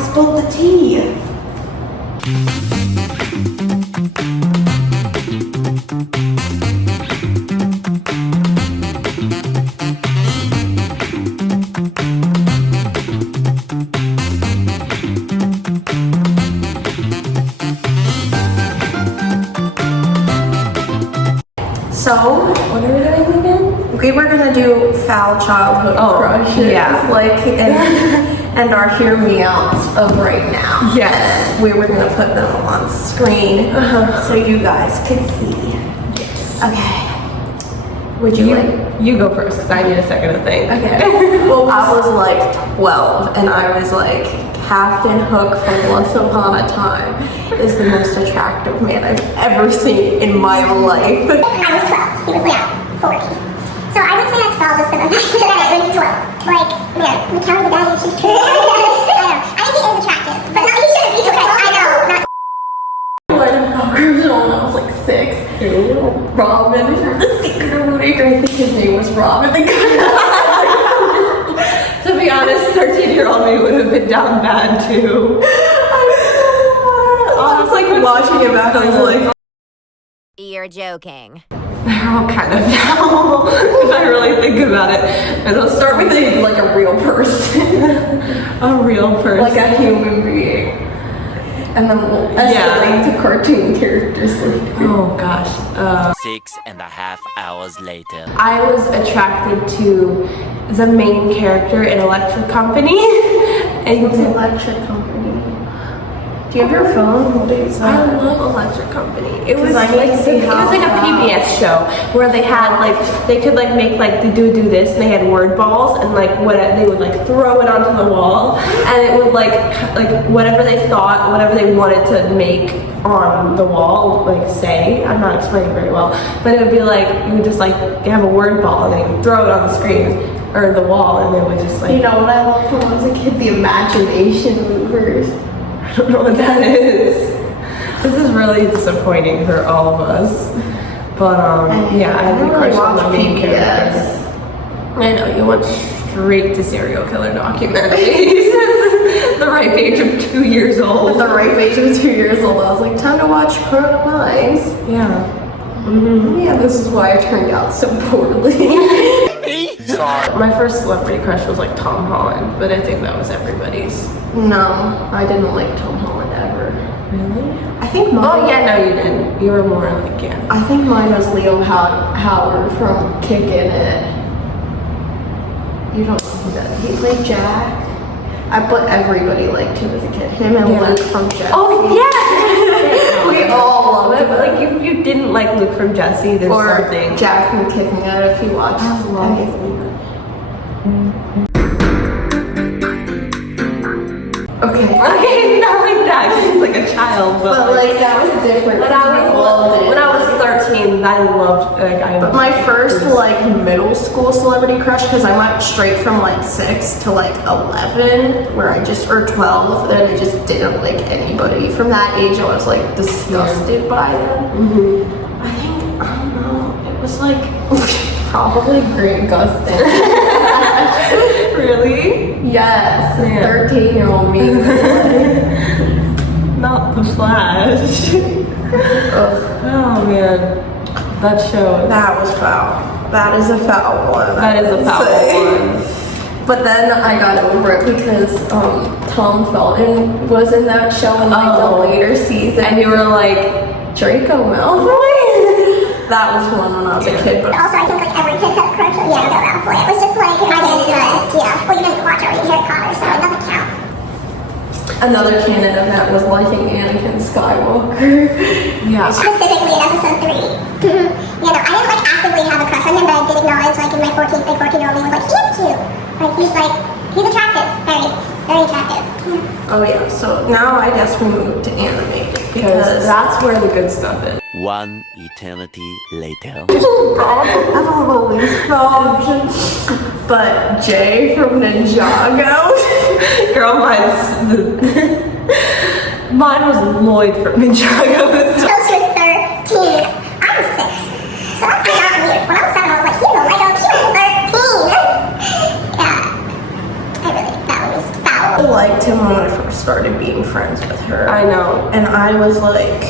spilled the tea. So, what are we doing again? We were gonna do foul childhood crushes, yeah. like, and our hear me outs of right now. Yes. We were gonna put them on screen so you guys could see. Yes. Okay. Would you like? You go first, because I need a second to think. Okay. Well, I was like 12, and I was like, Captain Hook from Once Upon a Time is the most attractive man I've ever seen in my life. I was 12. He was like 40. So I would say that's foul just for the fact that it was 12. Like, man, we counted the value. She's true. I think he is attractive, but no, he shouldn't be 12. I know. Not I went in programs when I was like 6. Robin from The Secret of Rudy Gray. I think his name was Robin. The guy. To be honest, 13-year-old me would have been down bad too. I was like watching it back. I was like, You're joking. They're all kind of foul, if I really think about it. And I'll start with like a real person, a real person. like a human being, and then we'll escalate to cartoon characters. Oh gosh. 6.5 hours later. I was attracted to the main character in Electric Company. And What's Electric Company? Do you have your phone? What is I that? love Electric Company. It was I like need to see it was how like a PBS show where they had like they could like make like the do this, and they had word balls, and like what they would like throw it onto the wall, and it would like whatever they thought, whatever they wanted to make on the wall, like say, I'm not explaining very well, but it would be like you would just like have a word ball and they would throw it on the screen or the wall, and they would just like, You know what I loved when I was a kid? The imagination movers. I don't know what that is. This is really disappointing for all of us. But yeah, I had a crush on the main characters. I know, you went straight to serial killer documentaries. The ripe age of 2 years At old. the ripe age of 2 years old, I was like, time to watch Criminal Minds. Yeah. Yeah, this is why I turned out so poorly. My first celebrity crush was like Tom Holland, but I think that was everybody's. No, I didn't like Tom Holland ever. Really? I think mine. Oh yeah, no you didn't. You were more like, yeah. I think mine was Leo Howard from Kickin' It. You don't know who that? He played Jack. But everybody liked him as a kid. Him and Yeah. Luke from Jesse. Oh yeah! We all loved But like you didn't like Luke from Jesse, there's Or something. Jack from Kicking It if you watched. I love any of them. Okay. Okay, not like that. She's like a child, But like that was different. when I was 13, I loved But my first like middle school celebrity crush, because I went straight from like 6 to like 11, where I just, or 12, that I just didn't like anybody. From that age, I was like disgusted by them. I think, I don't know, it was like probably Grant Gustin. Really? Yes, Yeah. 13-year-old me. was like, Not the Flash. ugh. Oh man, that show. That was foul. That is a foul one. That is a foul one. But then I got over it because Tom Felton was in that show in like the later season. And you were like, Draco Malfoy. That was one when I was a kid. But also, I think like every kid had a crush on Draco Malfoy. It was just like I didn't well, you didn't watch Harry Potter, so it doesn't count. another canon of that was liking Anakin Skywalker. yeah. Specifically in episode 3. I didn't like actively have a crush on him, but I did acknowledge like in my 14-year-old me was like, he is cute. Like he's attractive. Very, very attractive. Yeah. Oh yeah, so now I guess we move to animated Because that's where the good stuff is. 1 eternity later. that's a little least option. But Jay from Ninjago. Girl, mine was Lloyd from Ninjago. She was 13. I was 6. So that's not weird. When I was 7, I was like, he's a Lego. She was 13. Yeah. That was foul. Yeah. I liked him when I first started being friends with her. I know. And I was like,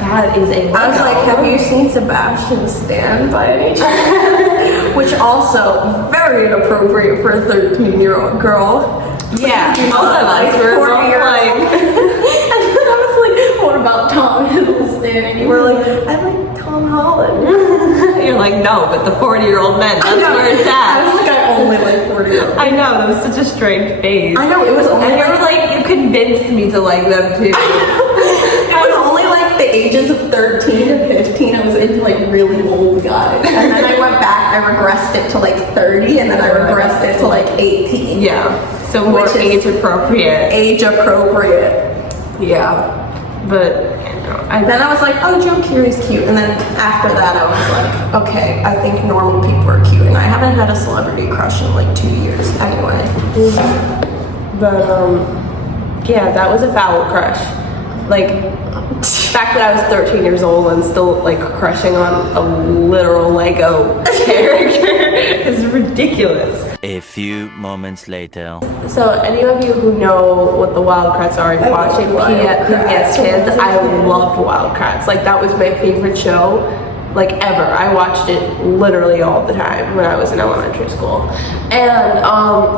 That is a I was no. like, have you seen Sebastian Stan by any chance? Which also very inappropriate for a 13-year-old girl. Yeah, both of us were both like, And then I was like, what about Tom Hiddleston? And you were like, I like Tom Holland. you're like, no, but the 40-year-old men, that's where it's I was at. like, I only like 40-year-olds. I know, that was such a strange phase. I know, it was only And you were like, you convinced me to like them too. It was only like the ages of 13 and 15. I was into like really old guys. And then I went back, I regressed it to like 30, and then I regressed it to like 18. Yeah, so more Which is- age appropriate. Age appropriate. Yeah, but Then I was like, oh, Joe Keery's cute. And then after that, I was like, okay, I think normal people are cute. And I haven't had a celebrity crush in like 2 years anyway. But yeah, that was a foul crush. Like, the fact that I was 13 years old and still like crushing on a literal Lego character is ridiculous. A few moments later. So, any of you who know what the Wildcrats are and watching PBS Kids, I loved Wildcrats. Like, that was my favorite show, like, ever. I watched it literally all the time when I was in elementary school. And,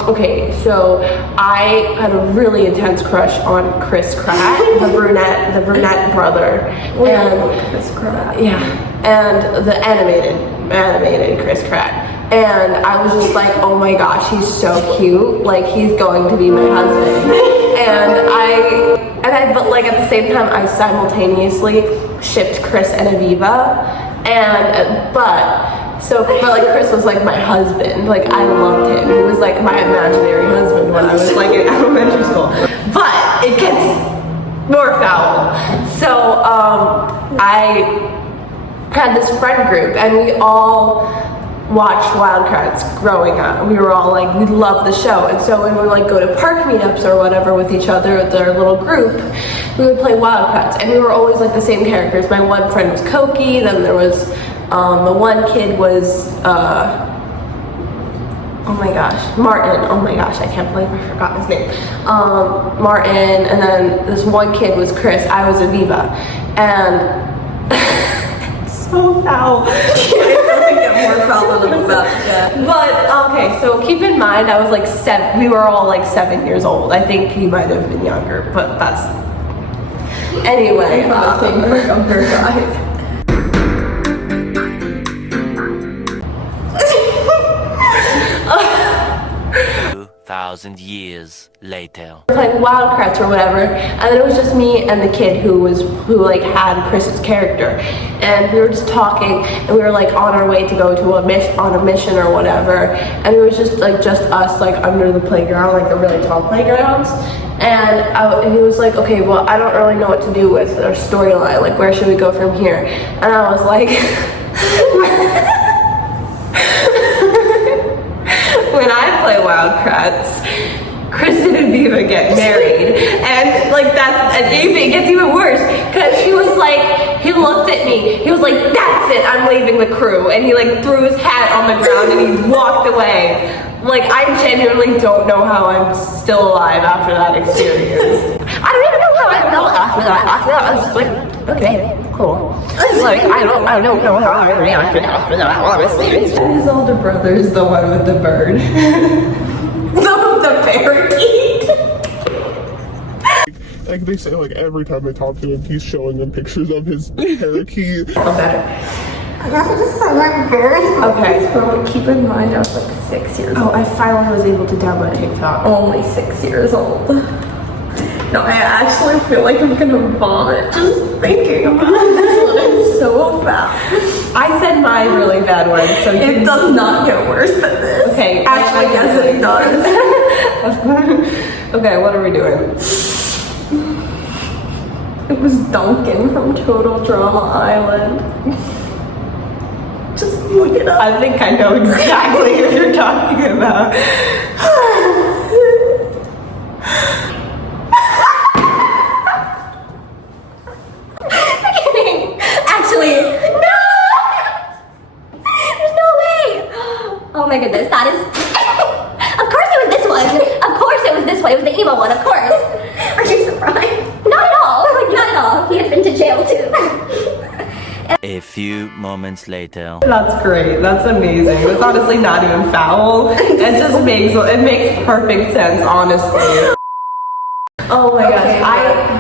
okay, so I had a really intense crush on Chris Pratt, the brunette brother. And Chris Pratt. yeah, and the animated Chris Pratt. And I was just like, oh my gosh, he's so cute. Like, he's going to be my husband. But like at the same time, I simultaneously shipped Chris and Aviva. But like Chris was like my husband. Like, I loved him. He was like my imaginary husband when I was like in elementary school. But it gets more foul. So I had this friend group, and we all watched Wildcrats growing up. We were all like, we loved the show. And so when we would like go to park meetups or whatever with each other, with our little group, we would play Wildcrats. And we were always like the same characters. My one friend was Koki, then there was, the one kid was, oh my gosh, Martin. Oh my gosh, I can't believe I forgot his name. Martin, and then this one kid was Chris. I was Aviva. And so foul. It doesn't get more foul than it's about to get. But okay, so keep in mind, I was like 7. We were all like 7 years old. I think he might have been younger, but that's anyway. I think for younger guys. 2,000 years later. Playing Wildcrats or whatever, and then it was just me and the kid who like had Chris's character, and we were just talking, and we were like on our way to go to a mission or whatever, and it was just us like under the playground, like the really tall playgrounds, and he was like, okay, well, I don't really know what to do with our storyline, like where should we go from here? And I was like, when I play Wildcrats, Chris and Aviva get married, and like it gets even worse, because he was like, he looked at me, he was like, that's it, I'm leaving the crew, and he like threw his hat on the ground and he walked away. Like, I genuinely don't know how I'm still alive after that experience. I don't even know how I felt after that. After that, I was just like, okay, cool. Like, I don't know how I reacted after that, honestly. His older brother is the one with the bird. The parakeet. Like they say, like every time I talk to him, he's showing them pictures of his parakeet. Okay. So keep in mind, I was like 6 years Oh, old. I finally was able to download TikTok. Only 6 years old. No, I actually feel like I'm gonna vomit just thinking about this one. It's so foul. I said my really bad one, so you It does not get worse than this. Okay. Actually, yes, it does. Okay, what are we doing? It was Duncan from Total Drama Island. Just look it up. I think I know exactly what you're talking about. Actually, no! There's no way! Oh my goodness, that is... Of course it was this one! Of course it was this one. It was the emo Well, what, of course. Are you surprised? Not at all. Like, not at all. He has been to jail too. A few moments later. That's great. That's amazing. It's honestly not even foul. It just makes perfect sense, honestly. Oh my gosh!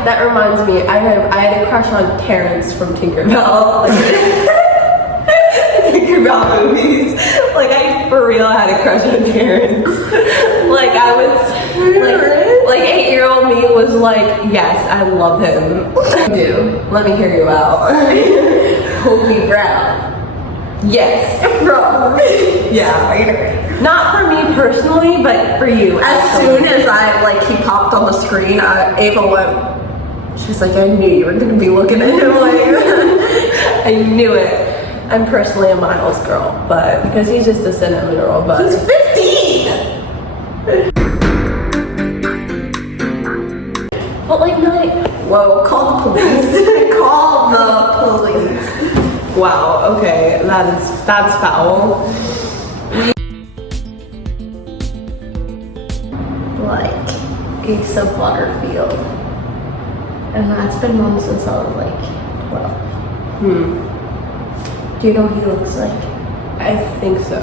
That reminds me. I had a crush on Terrence from Tinkerbell. Tinkerbell movies. Like I for real had a crush on Terrence. Like I was like 8-year-old me was like, yes, I love him. Do let me hear you out. Kobe Brown. Yes, bro. Yeah. Not for me personally, but for you. As soon as he popped on the screen, Ava went, she's like, I knew you were gonna be looking at him like I knew it. I'm personally a Miles girl, but because he's just a cinnamon roll, but he's 15! But like not. Whoa, call the police. Call the police. Wow. Okay, that's foul. Like Asa Butterfield. And that's been known since I was like 12. Do you know what he looks like? I think so.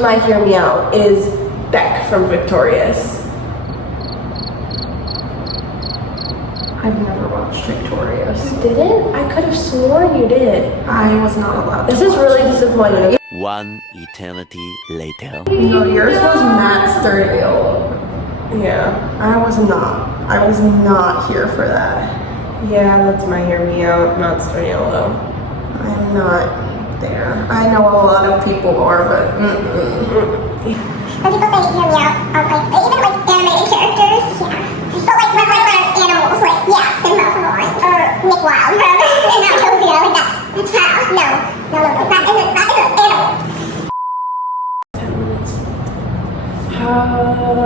My Hear Me Out is Beck from Victorious. I've never watched Victorious. You didn't? I could have sworn you did. I was not allowed This to is watch really it. disappointing. One eternity later. No, yours was Matt Sturgill. Yeah. I was not here for that. Yeah, that's My Hear Me Out. Not Sturgill though. I'm not there. I know a lot of people are, but When people say hear me out, even like animated characters, yeah. But like when animals, like Simba from Aladdin, or Nick Wilde, whatever, and not Toby, like that's foul. No, that isn't animal.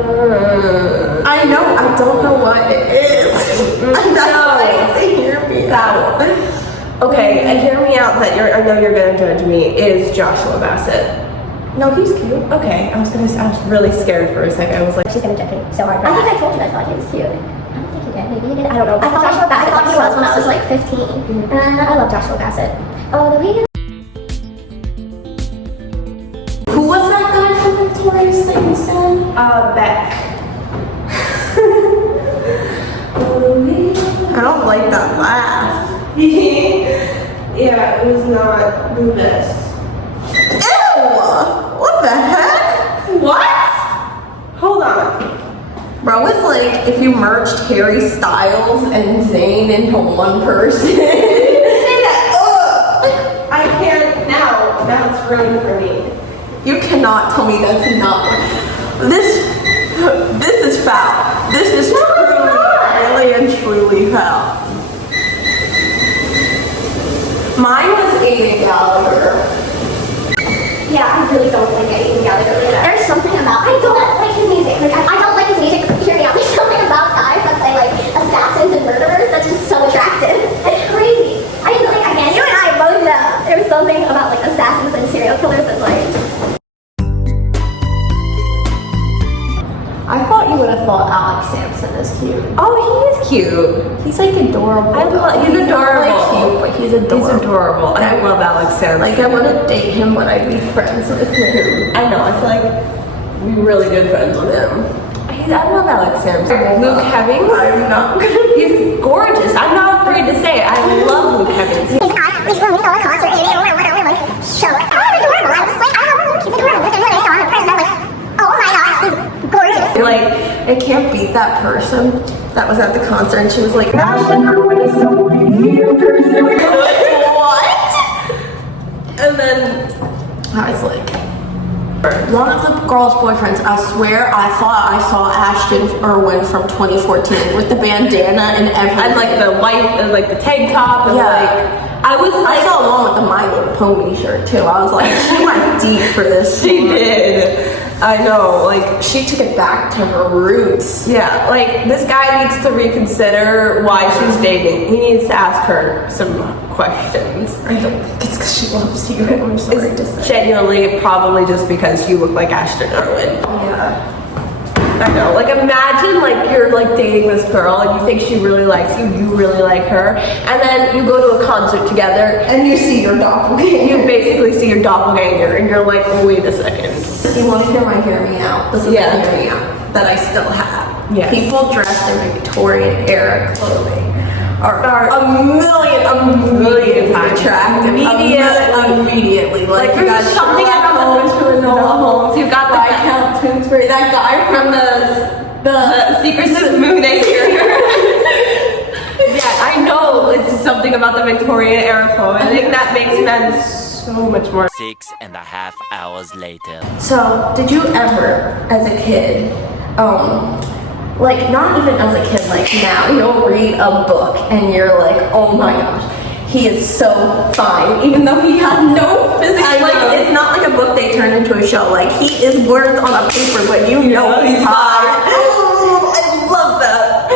I know, I don't know what it is. That's why it's a hear me out. Okay, I Hear Me Out that I know you're gonna judge me is Joshua Bassett. No, he's cute. Okay, I was really scared for a second. I was like, She's gonna judge me so hard. I think I told you I thought he was cute. I don't think he did. Maybe he did. I don't know. I thought Joshua Bassett. I thought he was when I was like 15. I love Joshua Bassett. Oh, the way. Who was that guy from Victorious that you said? Beck. I don't like that laugh. Yeah, it was not the best. Ew! What the heck? What? Hold on. Bro, it's like if you merged Harry Styles and Zayn into one person. I can't now. Now it's ruined for me. You cannot tell me that's not. This is foul. This is really and truly foul. Mine was Aiden Gallagher. Yeah, I really don't like Aiden Gallagher. There's something about I don't like his music. Like I don't like his music. Hear me out. There's something about guys that play like assassins and murderers that's just so attractive. It's crazy. I didn't like again. You and I both know there was something about like assassins and serial killers that's like. I thought you would have thought Alex Sampson is cute. Oh, he is cute. He's like adorable. He's not, adorable. like, cute, but he's adorable. He's adorable. I love Alex Sampson. Like I want to date him, but I'd be friends with him. I know. I feel like we're really good friends with him. I love Alex Sampson. Luke Hemmings. I'm not gonna. He's gorgeous. I'm not afraid to say it. I love Luke Hemmings. We saw a concert and show. Oh, he's adorable. I was like, oh, he's adorable. But then when I saw him in person, I was like, oh my gosh, he's gorgeous. Like, I can't beat that person that was at the concert and she was like, what? And then I was like, one of the girls' boyfriends, I swear I thought I saw Ashton Irwin from 2014 with the bandana and everything. and like the white, and like the tank top, and Yeah. I saw one with the My Little Pony shirt too. I was like, she went deep for this. she did. I know, like She took it back to her roots. yeah, like this guy needs to reconsider why she's dating. He needs to ask her some questions. I don't think it's because she loves you. I'm sorry to It's say. genuinely probably just because you look like Ashton Irwin. Yeah. I know. Like imagine like you're like dating this girl and you think she really likes you, you really like her, and then you go to a concert together And you see your doppelganger. you basically see your doppelganger and you're like, wait a second. You want to hear my hear me out? This is Yeah. the hear me out that I still have. Yes. People dressed in Victorian era clothing are a million times attractive. Immediately. Like you got there's something Sherlock about Holmes, the Enola Holmes. You got the Viscount Tewksbury, that guy from the Secrets of Moon Yeah, I know it's something about the Victorian era clothing that makes men so much more. 6.5 hours later. So, did you ever, as a kid, like not even as a kid, like now, you'll read a book and you're like, oh my gosh, he is so fine, even though he has no physical, like it's not like a book they turn into a show, like he is words on a paper, but you know he's hot. Oh, I love that.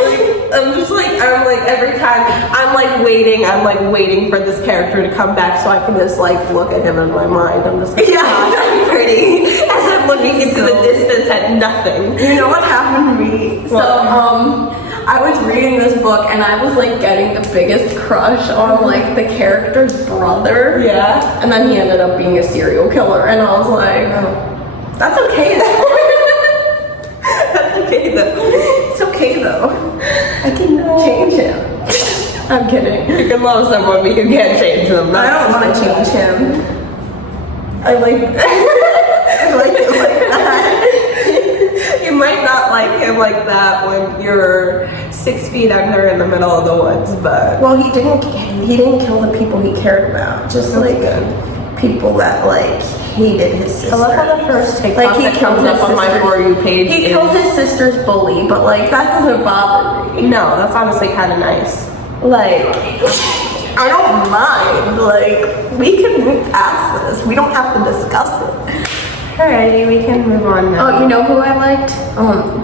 Like, I'm like every time I'm like waiting for this character to come back so I can just like look at him in my mind. I'm just like, Yeah, that's pretty. As I'm looking into the distance at nothing. You know what happened to me? So, I was reading this book and I was like getting the biggest crush on like the character's brother. Yeah. And then he ended up being a serial killer and I was like, that's okay though. That's okay though. It's okay though. I can change him. I'm kidding. You can love someone, but you can't change them. I don't want to change him. I like I like it like that. You might not like him like that when you're 6 feet under in the middle of the woods, but Well, he didn't kill the people he cared about. Just like people that like hated his sister. I love how the first TikTok Like, he that comes killed up his on my sister. For You page He is- killed his sister's bully, but like that doesn't bother me. No, that's honestly kind of nice. Like, I don't mind. Like, we can move past this. We don't have to discuss it. Alrighty, we can move on now. Oh, you know who I liked?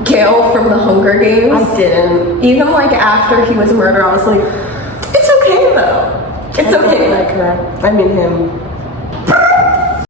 Gale from the Hunger Games. I didn't. Even like after he was murdered, I was like, it's okay though. It's I okay. like her. I mean him.